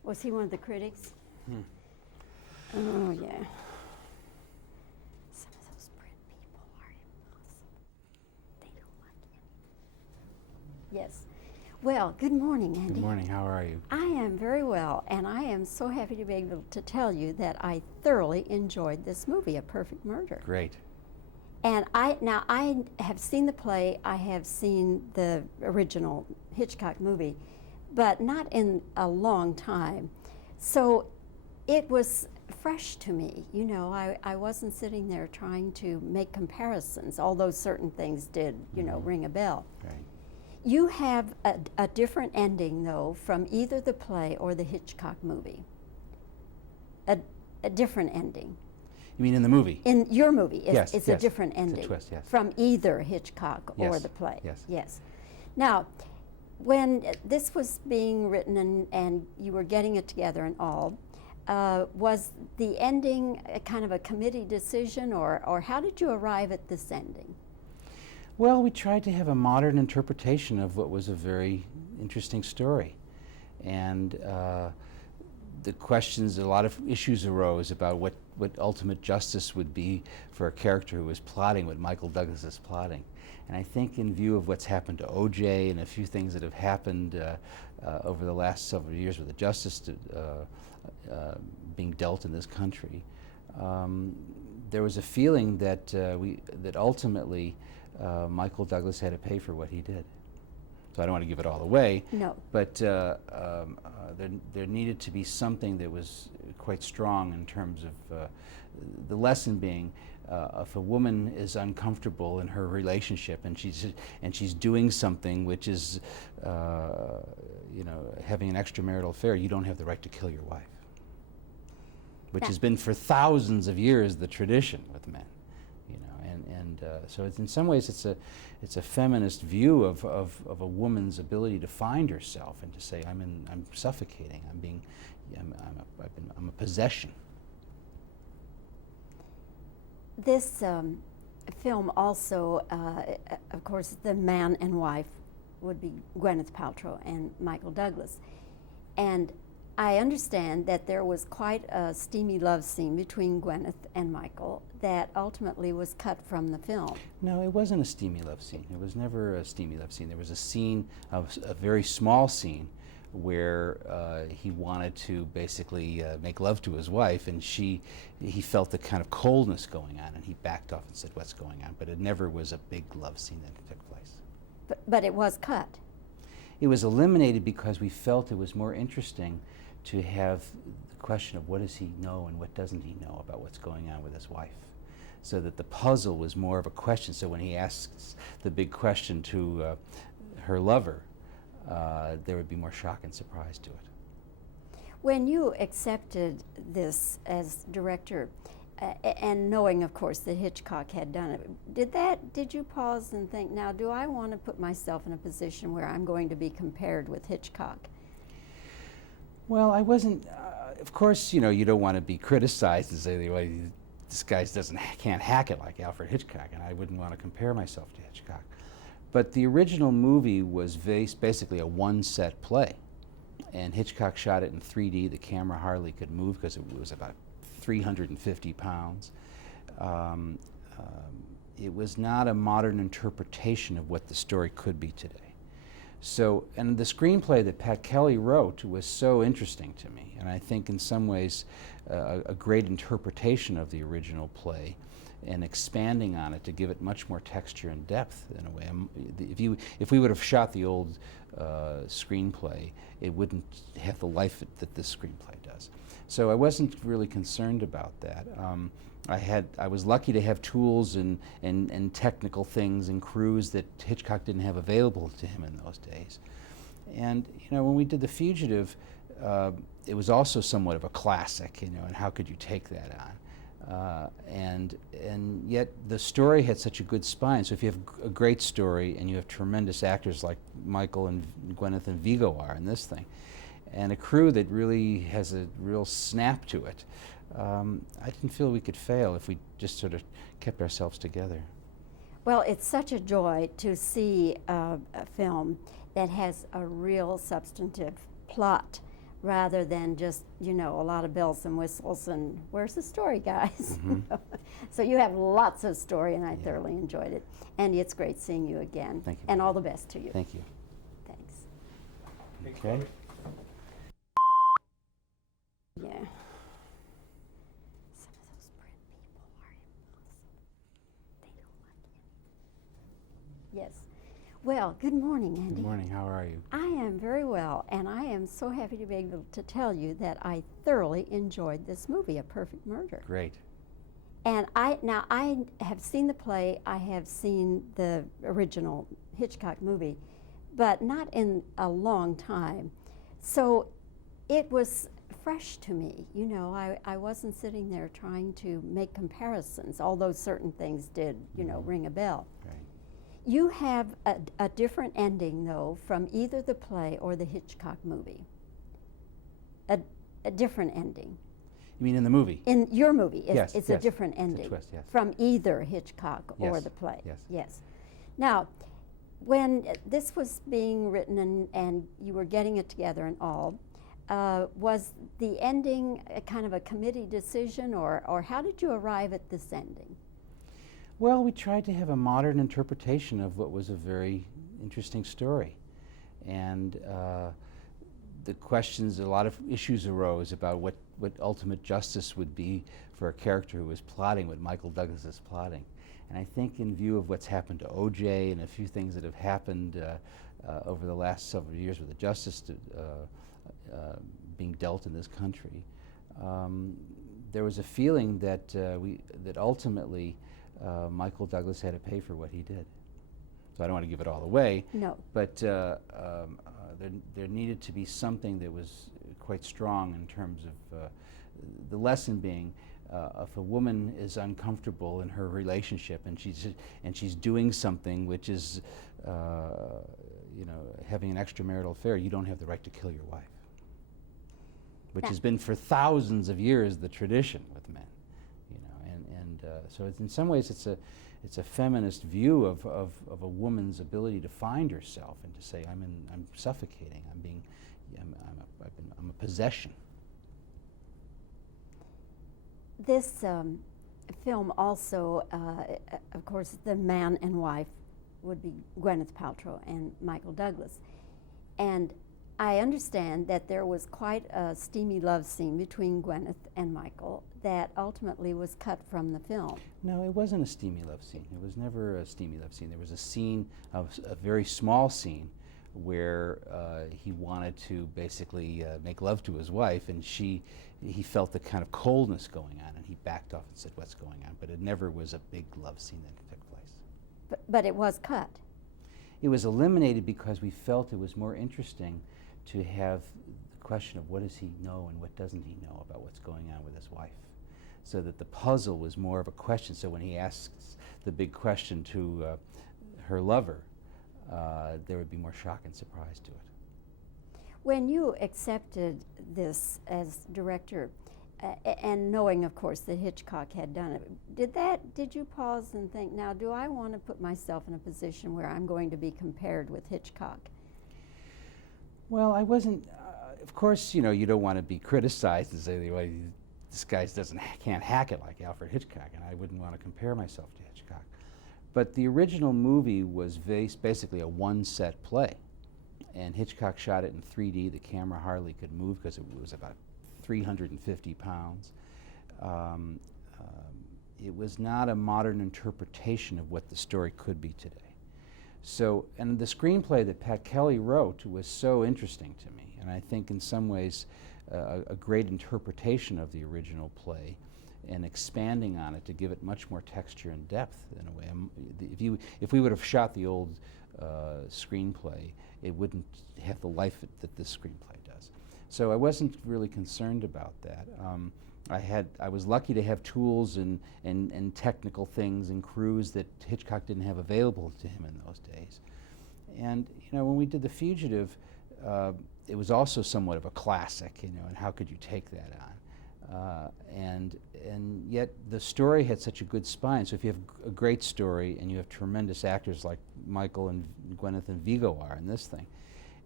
Was he one of the critics? Oh, yeah. Some of those Brit people are impossible. They don't like anything. Yes. Well, good morning, Andy. Good morning. How are you? I am very well, and I am so happy to be able to tell you that I thoroughly enjoyed this movie, A Perfect Murder. Great. And I have seen the play, I have seen the original Hitchcock movie, but not in a long time. So it was fresh to me. You know, I wasn't sitting there trying to make comparisons, although certain things did, you know, ring a bell. Right. You have a different ending, though, from either the play or the Hitchcock movie. A different ending. You mean in the movie? In your movie, Yes, it's yes. a different ending. It's a twist, yes. From either Hitchcock or Yes, the play. yes. Yes. Now, when this was being written and you were getting it together and all, was the ending a kind of a committee decision, or how did you arrive at this ending? Well, we tried to have a modern interpretation of what was a very interesting story. And the questions, a lot of issues arose about what ultimate justice would be for a character who was plotting what Michael Douglas is plotting. And I think in view of what's happened to O.J. and a few things that have happened over the last several years with the justice being dealt in this country, there was a feeling that that ultimately Michael Douglas had to pay for what he did. So I don't want to give it all away. No. But there needed to be something that was quite strong in terms of the lesson being, if a woman is uncomfortable in her relationship and she's doing something which is, you know, having an extramarital affair, you don't have the right to kill your wife, which has been for thousands of years the tradition with men. So in some ways it's a feminist view of a woman's ability to find herself and to say, I'm suffocating, I'm a possession. This film also, of course, the man and wife would be Gwyneth Paltrow and Michael Douglas. And I understand that there was quite a steamy love scene between Gwyneth and Michael that ultimately was cut from the film. No, it wasn't a steamy love scene. It was never a steamy love scene. There was a scene, a very small scene, where he wanted to basically make love to his wife, and he felt the kind of coldness going on, and he backed off and said, "What's going on?" But it never was a big love scene that took place. But it was cut. It was eliminated because we felt it was more interesting to have the question of what does he know and what doesn't he know about what's going on with his wife, so that the puzzle was more of a question. So when he asks the big question to her lover, there would be more shock and surprise to it. When you accepted this as director, and knowing, of course, that Hitchcock had done it, did you pause and think, now, do I want to put myself in a position where I'm going to be compared with Hitchcock? Well, I wasn't. Of course, you know, you don't want to be criticized and say, well, this guy can't hack it like Alfred Hitchcock, and I wouldn't want to compare myself to Hitchcock. But the original movie was basically a one-set play, and Hitchcock shot it in 3D. The camera hardly could move because it was about 350 pounds. It was not a modern interpretation of what the story could be today. So, and the screenplay that Pat Kelly wrote was so interesting to me, and I think in some ways a great interpretation of the original play and expanding on it to give it much more texture and depth in a way. If we would have shot the old screenplay, it wouldn't have the life that this screenplay does. So I wasn't really concerned about that. I was lucky to have tools and technical things and crews that Hitchcock didn't have available to him in those days. And you know, when we did The Fugitive, it was also somewhat of a classic, you know, and how could you take that on? And yet the story had such a good spine. So if you have a great story and you have tremendous actors like Michael and Gwyneth and Viggo are in this thing, and a crew that really has a real snap to it, I didn't feel we could fail if we just sort of kept ourselves together. Well, it's such a joy to see a film that has a real substantive plot rather than just, you know, a lot of bells and whistles and where's the story, guys? So you have lots of story, and I thoroughly enjoyed it. Andy, it's great seeing you again. Thank you. And all the best to you. Thank you. Thanks. Okay. Yeah. Some of those print people are impossible. They don't like it. Yes. Well, good morning, Andy. Good morning. How are you? I am very well, and I am so happy to be able to tell you that I thoroughly enjoyed this movie, A Perfect Murder. Great. And I have seen the play, I have seen the original Hitchcock movie, but not in a long time. So it was fresh to me. You know, I wasn't sitting there trying to make comparisons, although certain things did, you know, ring a bell. Right. You have a different ending, though, from either the play or the Hitchcock movie. A different ending. You mean in the movie? In your movie, Yes, it's yes. a different ending twist, yes. from either Hitchcock or Yes, the play. yes. Yes. Now, when this was being written and you were getting it together and all, was the ending a kind of a committee decision, or how did you arrive at this ending? Well, we tried to have a modern interpretation of what was a very interesting story. And the questions, a lot of issues arose about what ultimate justice would be for a character who was plotting what Michael Douglas is plotting. And I think in view of what's happened to O.J. and a few things that have happened over the last several years with the justice being dealt in this country, there was a feeling that that ultimately Michael Douglas had to pay for what he did. So I don't want to give it all away. No. But there needed to be something that was quite strong in terms of the lesson being, if a woman is uncomfortable in her relationship and she's doing something which is, you know, having an extramarital affair, you don't have the right to kill your wife, which has been for thousands of years the tradition with men. So in some ways it's a feminist view of a woman's ability to find herself and to say, I'm suffocating, I'm a possession. This film also, of course, the man and wife would be Gwyneth Paltrow and Michael Douglas. And I understand that there was quite a steamy love scene between Gwyneth and Michael that ultimately was cut from the film. No, it wasn't a steamy love scene. It was never a steamy love scene. There was a scene, a very small scene, where he wanted to basically make love to his wife, and he felt the kind of coldness going on, and he backed off and said, "What's going on?" But it never was a big love scene that took place. But it was cut. It was eliminated because we felt it was more interesting to have the question of what does he know and what doesn't he know about what's going on with his wife, so that the puzzle was more of a question. So when he asks the big question to her lover, there would be more shock and surprise to it. When you accepted this as director, and knowing, of course, that Hitchcock had done it, did you pause and think, now, do I want to put myself in a position where I'm going to be compared with Hitchcock? Well, I wasn't. Of course, you know, you don't want to be criticized and say, well, this guy can't hack it like Alfred Hitchcock, and I wouldn't want to compare myself to Hitchcock. But the original movie was basically a one-set play, and Hitchcock shot it in 3D. The camera hardly could move because it was about 350 pounds. It was not a modern interpretation of what the story could be today. So, and the screenplay that Pat Kelly wrote was so interesting to me, and I think in some ways a great interpretation of the original play and expanding on it to give it much more texture and depth in a way. If we would have shot the old screenplay, it wouldn't have the life that this screenplay does. So I wasn't really concerned about that. I was lucky to have tools and technical things and crews that Hitchcock didn't have available to him in those days. And you know, when we did The Fugitive, it was also somewhat of a classic, you know, and how could you take that on? And yet the story had such a good spine. So if you have a great story and you have tremendous actors like Michael and Gwyneth and Viggo are in this thing,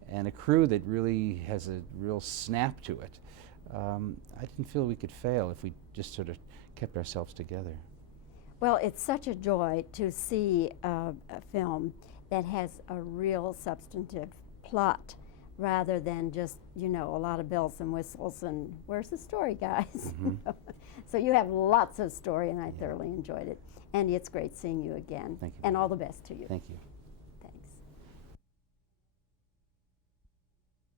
and a crew that really has a real snap to it. I didn't feel we could fail if we just sort of kept ourselves together. Well, it's such a joy to see a film that has a real substantive plot rather than just, you know, a lot of bells and whistles and where's the story, guys? So you have lots of story, and I thoroughly enjoyed it. Andy, it's great seeing you again. Thank you. And all the best to you. Thank you.